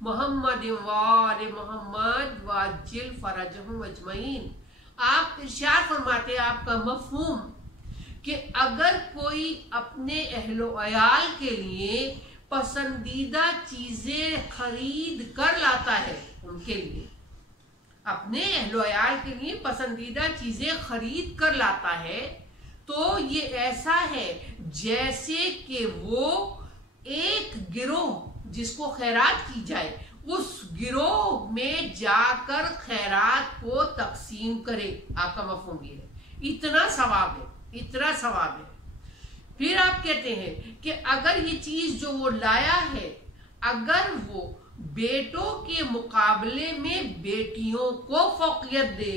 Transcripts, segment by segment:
محمد وآل محمد وعجل فرجهم اجمعین۔ آپ ارشاد فرماتے ہیں، آپ کا مفہوم کہ اگر کوئی اپنے اہل و عیال کے لیے پسندیدہ چیزیں خرید کر لاتا ہے، ان کے لیے اپنے اہل و عیال کے لیے پسندیدہ چیزیں خرید کر لاتا ہے، تو یہ ایسا ہے جیسے کہ وہ ایک گروہ جس کو خیرات کی جائے، اس گروہ میں جا کر خیرات کو تقسیم کرے۔ آپ کا مفہوم یہ ہے، اتنا ثواب ہے، اتنا ثواب ہے۔ پھر آپ کہتے ہیں کہ اگر یہ چیز جو وہ لایا ہے، اگر وہ بیٹوں کے مقابلے میں بیٹیوں کو فوقیت دے،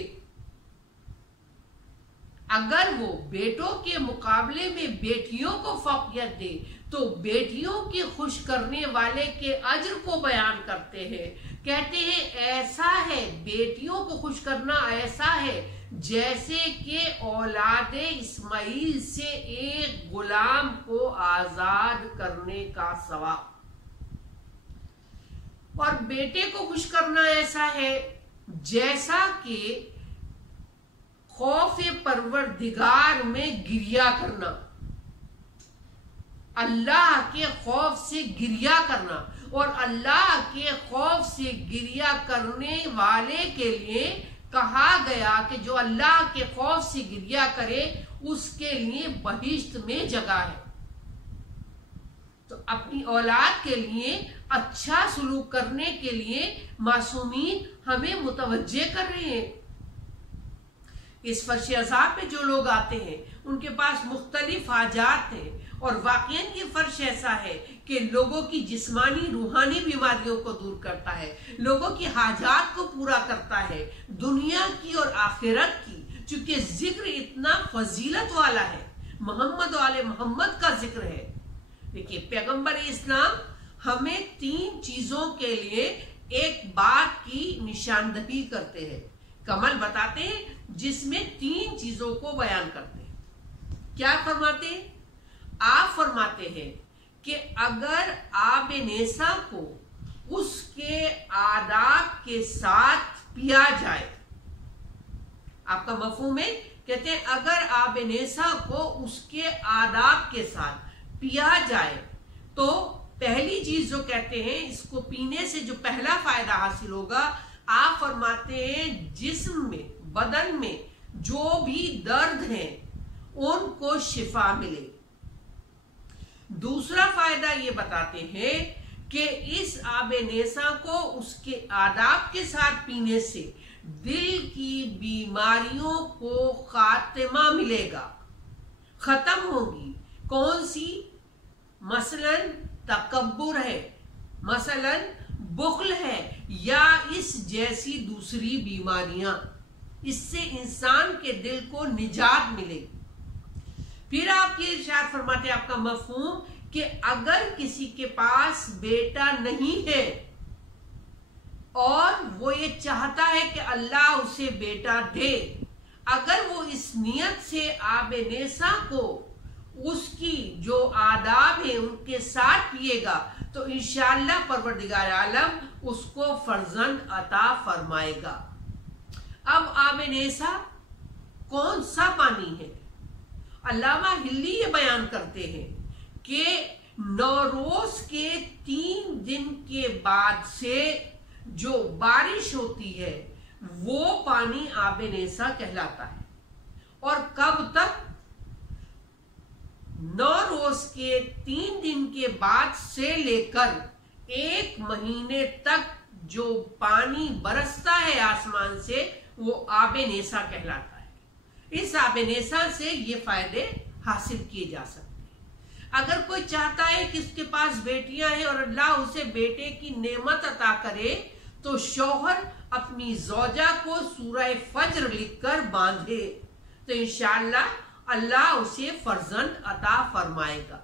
اگر وہ بیٹوں کے مقابلے میں بیٹیوں کو فوقیت دے تو بیٹیوں کی خوش کرنے والے کے اجر کو بیان کرتے ہیں، کہتے ہیں ایسا ہے، بیٹیوں کو خوش کرنا ایسا ہے جیسے کہ اولاد اسماعیل سے ایک غلام کو آزاد کرنے کا ثواب، اور بیٹے کو خوش کرنا ایسا ہے جیسا کہ خوف پروردگار میں گریہ کرنا، اللہ کے خوف سے گریہ کرنا، اور اللہ کے خوف سے گریہ کرنے والے کے لیے کہا گیا کہ جو اللہ کے خوف سے گریہ کرے اس کے لیے بہشت میں جگہ ہے۔ تو اپنی اولاد کے لیے اچھا سلوک کرنے کے لیے معصومین ہمیں متوجہ کر رہے ہیں۔ اس فرش عذاب پہ جو لوگ آتے ہیں ان کے پاس مختلف حاجات ہیں، اور واقعاً یہ فرش ایسا ہے کہ لوگوں کی جسمانی روحانی بیماریوں کو دور کرتا ہے، لوگوں کی حاجات کو پورا کرتا ہے، دنیا کی اور آخرت کی، چونکہ ذکر اتنا فضیلت والا ہے، محمد وآل محمد کا ذکر ہے۔ دیکھیے پیغمبر اسلام ہمیں 3 چیزوں کے لیے ایک بات کی نشاندہی کرتے ہیں، کمل بتاتے ہیں جس میں 3 چیزوں کو بیان کرتے ہیں۔ کیا فرماتے ہیں؟ آپ فرماتے ہیں کہ اگر آب نیسا کو اس کے آداب کے ساتھ پیا جائے، آپ کا مفہوم ہے، کہتے ہیں اگر آب نیسا کو اس کے آداب کے ساتھ پیا جائے تو پہلی چیز جو کہتے ہیں اس کو پینے سے جو پہلا فائدہ حاصل ہوگا، آپ فرماتے ہیں جسم میں بدن میں جو بھی درد ہیں ان کو شفا ملے۔ دوسرا فائدہ یہ بتاتے ہیں کہ اس آب نیسا کو اس کے آداب کے ساتھ پینے سے دل کی بیماریوں کو خاتمہ ملے گا، ختم ہوگی۔ کون سی؟ مثلا تکبر ہے، مثلا بخل ہے، یا اس جیسی دوسری بیماریاں، اس سے انسان کے دل کو نجات ملے گی۔ پھر آپ یہ ارشاد فرماتے ہیں، آپ کا مفہوم کہ اگر کسی کے پاس بیٹا نہیں ہے اور وہ یہ چاہتا ہے کہ اللہ اسے بیٹا دے، اگر وہ اس نیت سے آب نیسا کو اس کی جو آداب ہیں ان کے ساتھ پیے گا تو انشاءاللہ پروردگار عالم اس کو فرزند عطا فرمائے گا۔ اب آب نیسا کون سا پانی ہے؟ علامہ ہلی یہ بیان کرتے ہیں کہ نوروز کے 3 دن کے بعد سے جو بارش ہوتی ہے وہ پانی آب نیسا کہلاتا ہے، اور کب تک؟ نوروز کے 3 دن کے بعد سے لے کر 1 مہینے تک جو پانی برستا ہے آسمان سے وہ آب نیسا کہلاتا ہے۔ اس آب نیسا سے یہ فائدے حاصل کیے جا سکتے ہیں۔ اگر کوئی چاہتا ہے کہ اس کے پاس بیٹیاں ہیں اور اللہ اسے بیٹے کی نعمت عطا کرے تو شوہر اپنی زوجہ کو سورہ فجر لکھ کر باندھے تو انشاءاللہ اللہ اسے فرزند عطا فرمائے گا۔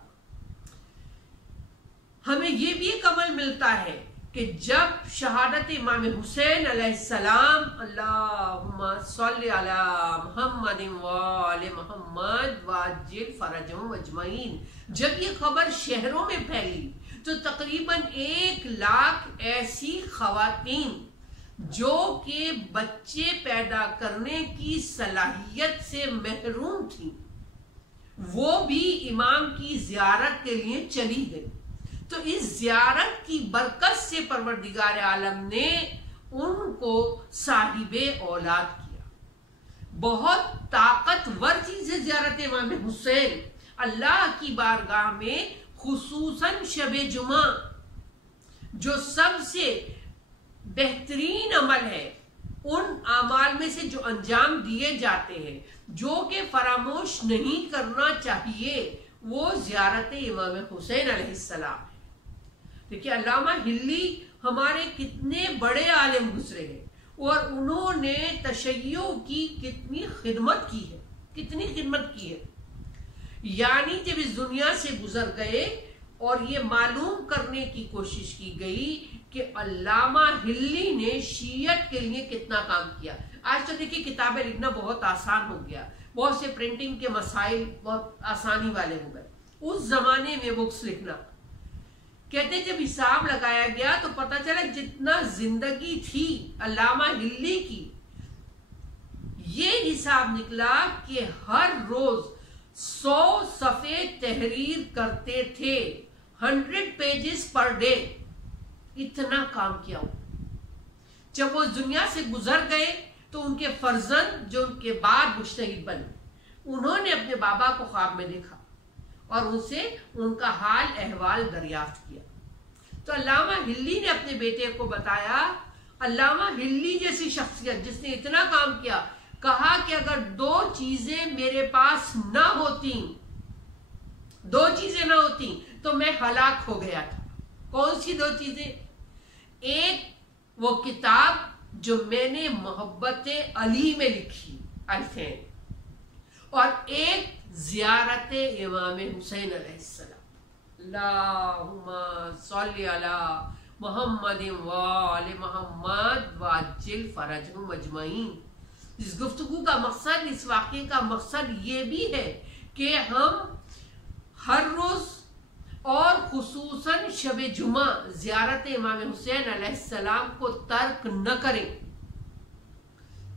ہمیں یہ بھی ایک عمل ملتا ہے کہ جب شہادت امام حسین علیہ السلام، اللہم صلی علی محمد وآل محمد وعجل فرجهم اجمعین، جب یہ خبر شہروں میں پھیلی تو تقریباً 1 لاکھ ایسی خواتین جو کہ بچے پیدا کرنے کی صلاحیت سے محروم تھیں وہ بھی امام کی زیارت کے لیے چلی گئی. تو اس زیارت کی برکت سے پروردگار عالم نے ان کو صاحب اولاد کیا. بہت طاقتور چیز ہے زیارت امام حسین. اللہ کی بارگاہ میں خصوصاً شب جمعہ جو سب سے بہترین عمل ہے ان اعمال میں سے جو انجام دیے جاتے ہیں جو کہ فراموش نہیں کرنا چاہیے وہ زیارت امام حسین علیہ السلام ہے. دیکھیے علامہ ہلی ہمارے کتنے بڑے عالم گزرے ہیں اور انہوں نے تشیع کی کتنی خدمت کی ہے، کتنی خدمت کی ہے. یعنی جب اس دنیا سے گزر گئے اور یہ معلوم کرنے کی کوشش کی گئی کہ علامہ ہلی نے شیعت کے لیے کتنا کام کیا. آج تو دیکھیے کتابیں لکھنا بہت آسان ہو گیا، بہت سے پرنٹنگ کے مسائل بہت آسانی والے ہو گئے. اس زمانے میں بکس لکھنا کہتے جب حساب لگایا گیا تو پتہ چلا جتنا زندگی تھی علامہ ہلی کی یہ حساب نکلا کہ ہر روز 100 صفحے تحریر کرتے تھے، 100 پیجز پر ڈے. اتنا کام کیا ہو. جب وہ دنیا سے گزر گئے تو ان کے فرزند جو ان کے بعد مجتہد بنے انہوں نے اپنے بابا کو خواب میں دیکھا اور ان سے ان کا حال احوال دریافت کیا. تو علامہ ہلی نے اپنے بیٹے کو بتایا. علامہ ہلی جیسی شخصیت جس نے اتنا کام کیا، کہا کہ اگر 2 چیزیں میرے پاس نہ ہوتی، 2 چیزیں نہ ہوتی تو میں ہلاک ہو گیا تھا. کون سی 2 چیزیں؟ ایک وہ کتاب جو میں نے محبت علی میں لکھی الفین، اور ایک زیارت امام حسین علیہ السلام. اللہم صلی علی محمد وآل محمد وعجل فرجہم اجمعین. اس گفتگو کا مقصد، اس واقعے کا مقصد یہ بھی ہے کہ ہم ہر روز اور خصوصاً شب جمعہ زیارت امام حسین علیہ السلام کو ترک نہ کریں،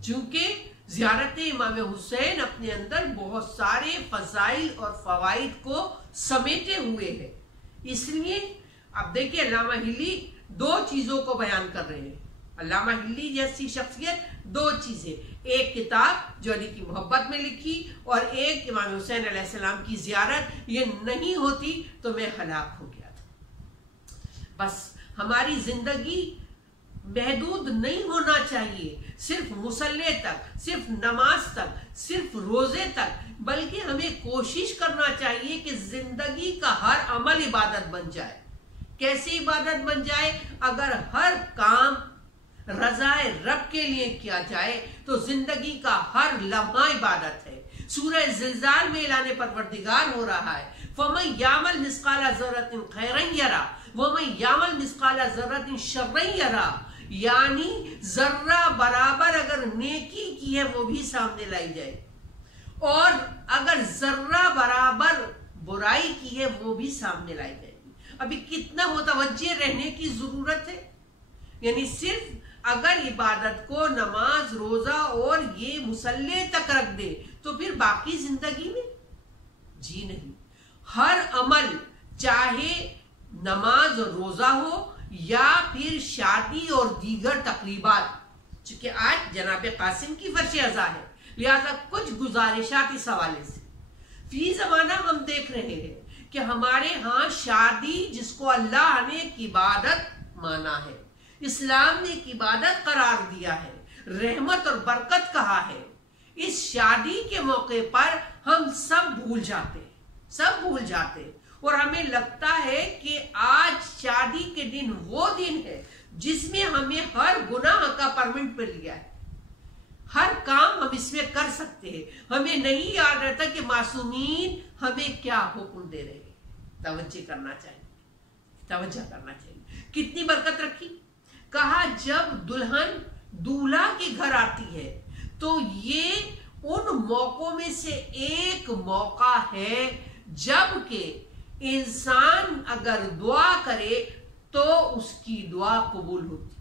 چونکہ زیارت امام حسین اپنے اندر بہت سارے فضائل اور فوائد کو سمیٹے ہوئے ہیں. اس لیے اب دیکھیں علامہ ہلی 2 چیزوں کو بیان کر رہے ہیں. علامہ ہلی جیسی شخصیت 2 چیزیں، ایک کتاب جو علی کی محبت میں لکھی اور ایک امام حسین علیہ السلام کی زیارت. یہ نہیں ہوتی تو میں ہلاک ہو گیا تھا. بس ہماری زندگی محدود نہیں ہونا چاہیے صرف مصلی تک، صرف نماز تک، صرف روزے تک، بلکہ ہمیں کوشش کرنا چاہیے کہ زندگی کا ہر عمل عبادت بن جائے. کیسے عبادت بن جائے؟ اگر ہر کام رضائے رب کے لیے کیا جائے تو زندگی کا ہر لمحہ عبادت ہے. سورہ زلزال میں اعلان پروردگار ہو رہا ہے فَمَن يَعْمَلْ مِثْقَالَ ذَرَّةٍ خَيْرًا يَرَهُ وَمَن يَعْمَلْ مِثْقَالَ ذَرَّةٍ شَرًّا يَرَهُ. یعنی ذرہ برابر اگر نیکی کی ہے وہ بھی سامنے لائی جائے، اور اگر ذرہ برابر برائی کی ہے وہ بھی سامنے لائی جائے گی. ابھی کتنا متوجہ رہنے کی ضرورت ہے. یعنی صرف اگر عبادت کو نماز، روزہ اور یہ مصلی تک رکھ دے تو پھر باقی زندگی میں جی نہیں. ہر عمل چاہے نماز اور روزہ ہو یا پھر شادی اور دیگر تقریبات، چونکہ آج جناب قاسم کی فرش ازا ہے لہذا کچھ گزارشات اس حوالے سے. فی زمانہ ہم دیکھ رہے ہیں کہ ہمارے ہاں شادی جس کو اللہ نے ایک عبادت مانا ہے، اسلام نے ایک عبادت قرار دیا ہے، رحمت اور برکت کہا ہے، اس شادی کے موقع پر ہم سب بھول جاتے ہیں اور ہمیں لگتا ہے کہ آج شادی کے دن وہ دن ہے جس میں ہمیں ہر گناہ کا پرمٹ مل گیا ہے، ہر کام ہم اس میں کر سکتے ہیں. ہمیں نہیں یاد رہتا کہ معصومین ہمیں کیا حکم دے رہے ہیں. توجہ کرنا چاہیے. کتنی برکت رکھی. کہا جب دلہن دولہا کے گھر آتی ہے تو یہ ان موقعوں میں سے ایک موقع ہے جب کہ انسان اگر دعا کرے تو اس کی دعا قبول ہوتی ہے.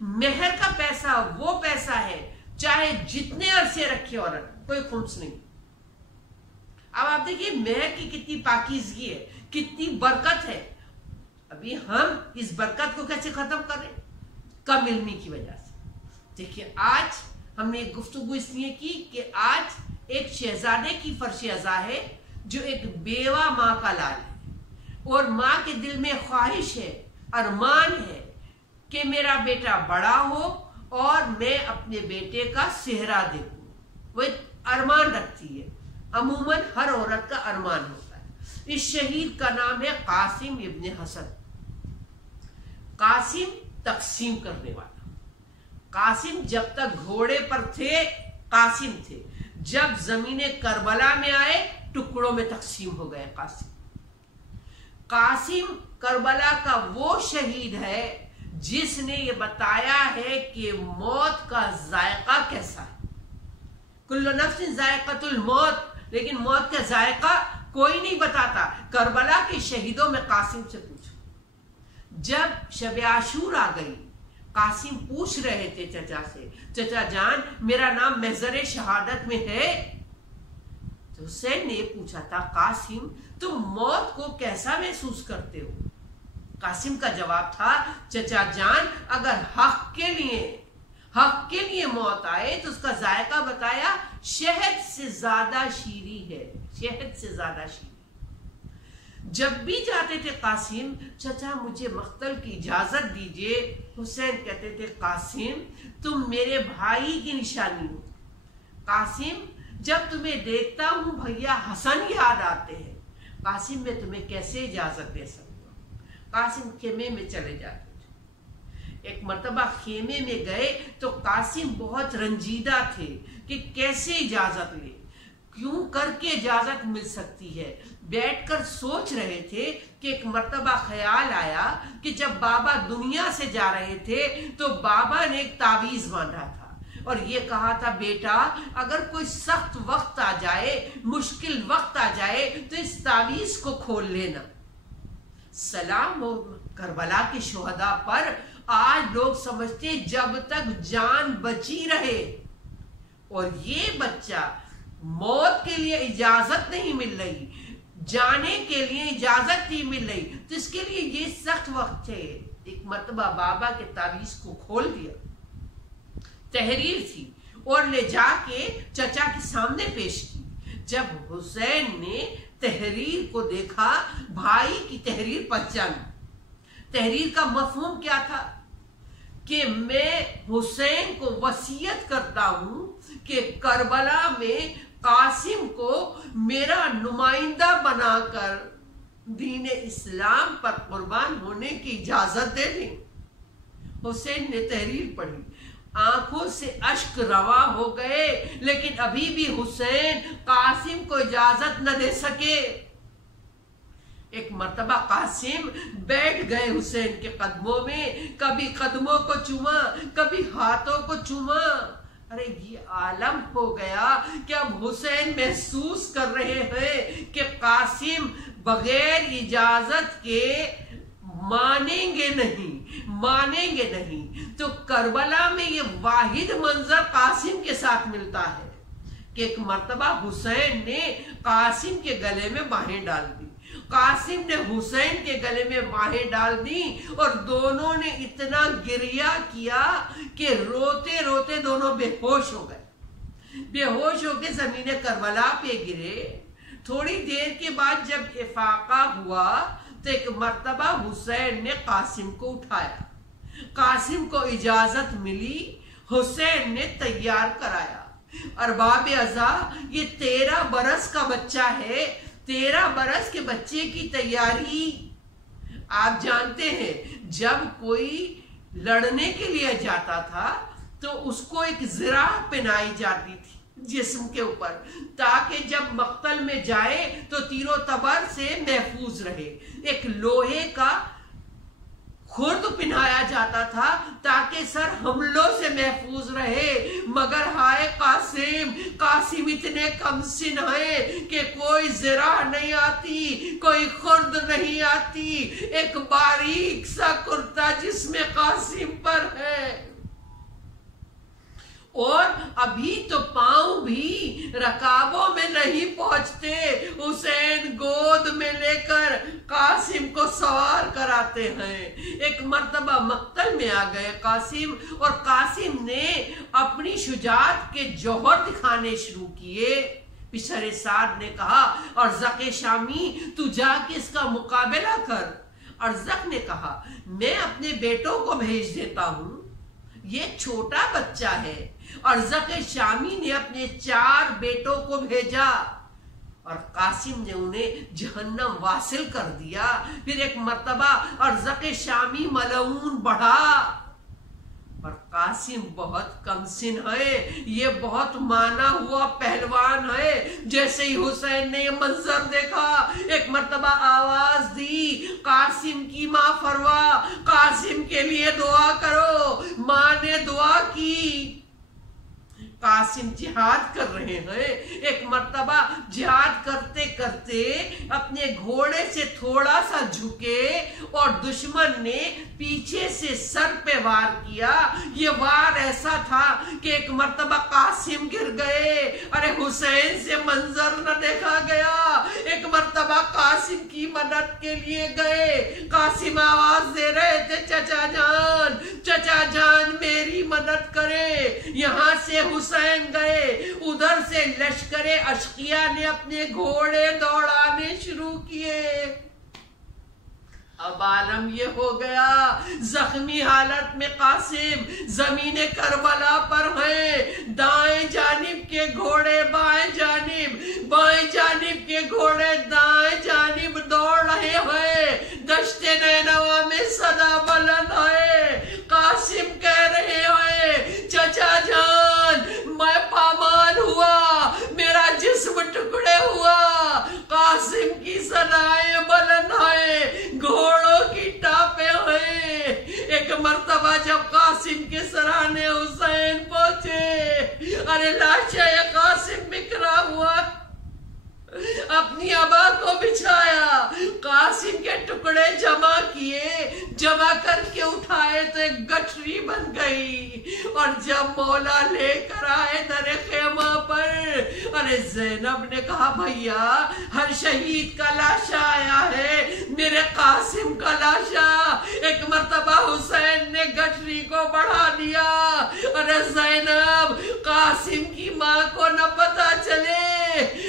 مہر کا پیسہ وہ پیسہ ہے چاہے جتنے عرصے رکھے عورت، کوئی خمس نہیں۔ اب آپ دیکھیے مہر کی کتنی پاکیزگی ہے، کتنی برکت ہے۔ ابھی ہم اس برکت کو کیسے ختم کریں؟ کم علمی کی وجہ سے۔ دیکھیے آج ہم نے ایک گفتگو اس لیے کی کہ آج ایک شہزادے کی فرش ازا ہے جو ایک بیوہ ماں کا لال ہے، اور ماں کے دل میں خواہش ہے، ارمان ہے کہ میرا بیٹا بڑا ہو اور میں اپنے بیٹے کا صحرا دیکھوں۔ وہ ارمان رکھتی ہے، عموماً ہر عورت کا ارمان ہوتا ہے۔ اس شہید کا نام ہے قاسم ابن حسن۔ قاسم تقسیم کرنے والا۔ قاسم جب تک گھوڑے پر تھے قاسم تھے، جب زمین کربلا میں آئے ٹکڑوں میں تقسیم ہو گئے قاسم۔ قاسم کربلا کا وہ شہید ہے جس نے یہ بتایا ہے کہ موت کا ذائقہ کیسا ہے۔ کل نفس ذائقۃ الموت، لیکن موت کا ذائقہ کوئی نہیں بتاتا۔ کربلا کے شہیدوں میں قاسم سے پوچھو۔ جب شب عاشور آ گئی، قاسم پوچھ رہے تھے چچا سے، چچا جان میرا نام محضر شہادت میں ہے؟ تو حسین نے پوچھا تھا قاسم تم موت کو کیسا محسوس کرتے ہو؟ قاسم کا جواب تھا چچا جان اگر حق کے لیے موت آئے تو اس کا ذائقہ بتایا شہد سے زیادہ شیریں ہے، شہد سے زیادہ شیریں۔ جب بھی جاتے تھے قاسم چچا مجھے مقتل کی اجازت دیجئے، حسین کہتے تھے قاسم تم میرے بھائی کی نشانی ہو۔ قاسم جب تمہیں دیکھتا ہوں بھیا حسن یاد آتے ہیں۔ قاسم میں تمہیں کیسے اجازت دے سکتا ہوں؟ قاسم خیمے میں چلے جاتے تھے۔ ایک مرتبہ خیمے میں گئے تو قاسم بہت رنجیدہ تھے کہ کیسے اجازت لے، کیوں کر کے اجازت مل سکتی ہے۔ بیٹھ کر سوچ رہے تھے کہ ایک مرتبہ خیال آیا کہ جب بابا دنیا سے جا رہے تھے تو بابا نے ایک تعویذ باندھا تھا اور یہ کہا تھا بیٹا اگر کوئی سخت وقت آ جائے، مشکل وقت آ جائے تو اس تعویذ کو کھول لینا۔ سلام ہو کربلا کے شہداء پر، آج لوگ سمجھتے جب تک جان بچی رہے اور یہ بچہ موت کے لیے اجازت نہیں مل رہی، جانے کے لیے اجازت نہیں مل رہی، تو اس کے لیے یہ سخت وقت ہے۔ ایک مرتبہ بابا کے تعویذ کو کھول دیا، تحریر تھی اور لے جا کے چچا کے سامنے پیش کی۔ جب حسین نے تحریر کو دیکھا، بھائی کی تحریر پہچانی۔ تحریر کا مفہوم کیا تھا کہ میں حسین کو وصیت کرتا ہوں کہ کربلا میں قاسم کو میرا نمائندہ بنا کر دین اسلام پر قربان ہونے کی اجازت دے دیں۔ حسین نے تحریر پڑھی، آنکھوں سے اشک روا ہو گئے، لیکن ابھی بھی حسین قاسم کو اجازت نہ دے سکے۔ ایک مرتبہ قاسم بیٹھ گئے حسین کے قدموں میں، کبھی قدموں کو چوما، کبھی ہاتھوں کو چوما۔ ارے یہ عالم ہو گیا کہ اب حسین محسوس کر رہے ہیں کہ قاسم بغیر اجازت کے مانیں گے نہیں۔ تو کربلا میں یہ واحد منظر قاسم کے ساتھ ملتا ہے کہ ایک مرتبہ حسین نے قاسم کے گلے میں باہیں ڈال دی، قاسم نے حسین کے گلے میں باہیں ڈال دی اور دونوں نے اتنا گریہ کیا کہ روتے روتے دونوں بے ہوش ہو گئے، بے ہوش ہو کے زمین کربلا پہ گرے۔ تھوڑی دیر کے بعد جب افاقہ ہوا تو ایک مرتبہ حسین نے قاسم کو اٹھایا، قاسم کو اجازت ملی، حسین نے تیار کرایا۔ ارباب ازا یہ 13 برس کا بچہ ہے، 13 برس کے بچے کی تیاری آپ جانتے ہیں جب کوئی لڑنے کے لیے جاتا تھا تو اس کو ایک زرہ پہنائی جاتی تھی جسم کے اوپر تاکہ جب مقتل میں جائے تو تیر و تبر سے محفوظ رہے۔ ایک لوہے کا خرد پہنایا جاتا تھا تاکہ سر حملوں سے محفوظ رہے، مگر ہائے قاسم اتنے کم سن ہیں کہ کوئی زرہ نہیں آتی، کوئی خرد نہیں آتی، ایک باریک سا کرتا جس میں قاسم پر ہے۔ اور ابھی تو پاؤں بھی رکابوں میں نہیں پہنچتے، حسین گود میں لے کر قاسم کو سوار کراتے ہیں۔ ایک مرتبہ مقتل میں آ گئے قاسم، اور قاسم نے اپنی شجاعت کے جوہر دکھانے شروع کیے۔ بشر سعد نے کہا ارزق شامی تو جا کے اس کا مقابلہ کر۔ ارزق نے کہا میں اپنے بیٹوں کو بھیج دیتا ہوں، یہ چھوٹا بچہ ہے۔ ارزق شامی نے اپنے 4 بیٹوں کو بھیجا اور قاسم نے انہیں جہنم واصل کر دیا۔ پھر ایک مرتبہ ارزق شامی ملعون بڑھا، اور قاسم بہت کم سن ہے، یہ بہت مانا ہوا پہلوان ہے۔ جیسے ہی حسین نے یہ منظر دیکھا، ایک مرتبہ آواز دی قاسم کی ماں فروا، قاسم کے لیے دعا کرو۔ ماں نے دعا کی۔ قاسم جہاد کر رہے ہیں۔ ایک مرتبہ جہاد کرتے کرتے اپنے گھوڑے سے تھوڑا سا جھکے اور دشمن نے پیچھے سے سر پہ وار کیا۔ یہ وار ایسا تھا کہ ایک مرتبہ قاسم گر گئے۔ ارے حسین سے منظر نہ دیکھا گیا۔ ایک مرتبہ قاسم کی مدد کے لیے گئے۔ قاسم آواز دے رہے تھے چچا جان، چچا جان میری مدد کرے۔ یہاں سے حسین گئے، ادھر سے لشکر اشقیہ نے اپنے گھوڑے دوڑانے شروع کیے۔ اب عالم یہ ہو گیا، زخمی حالت میں قاسم زمین کربلا پر ہیں۔ دائیں جانب کے گھوڑے بائیں جانب، بائیں جانب کے گھوڑے دائیں جانب دوڑ رہے ہیں۔ دشت نینوا میں صدا بلند ہے۔ قاسم کہہ رہے ہیں چچا جان میں پامال ہوا، میرا جسم ٹکڑے ہوا۔ قاسم کی صدائیں بلند ہیں، گھوڑوں کی ٹاپیں ہیں۔ ایک مرتبہ جب قاسم کے سرانے حسین پہنچے، ارے لاشِ قاسم بکھرا ہوا، اپنی عبا کو بچھایا، قاسم کے ٹکڑے جمع کیے، جمع کر کے اٹھائے تو ایک گٹھری بن گئی۔ اور جب مولا لے کر آئے در خیمہ پر، ارے زینب نے کہا بھیا ہر شہید کا لاشا آیا ہے، میرے قاسم کا لاشا۔ ایک مرتبہ حسین نے گٹھری کو بڑھا دیا۔ ارے زینب قاسم کی ماں کو نہ پتا چلے،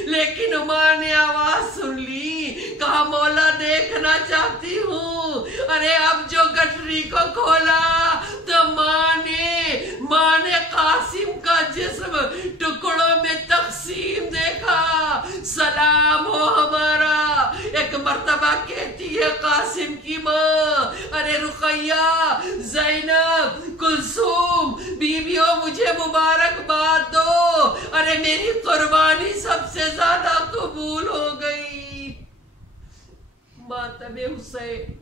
لیکن ماں نے آواز سن لی، کہا مولا دیکھنا چاہتی ہوں۔ ارے اب جو گٹھری کو کھولا تو ماں نے قاسم کا جسم ٹکڑوں میں تقسیم دیکھا۔ سلام ہو ہمارا۔ ایک مرتبہ کہتی ہے قاسم کی ماں، ارے رقیہ، زینب، کلثوم بیویوں مجھے مبارکباد دو، ارے میری قربانی سب سے زیادہ قبول ہو گئی۔ ماتم حسین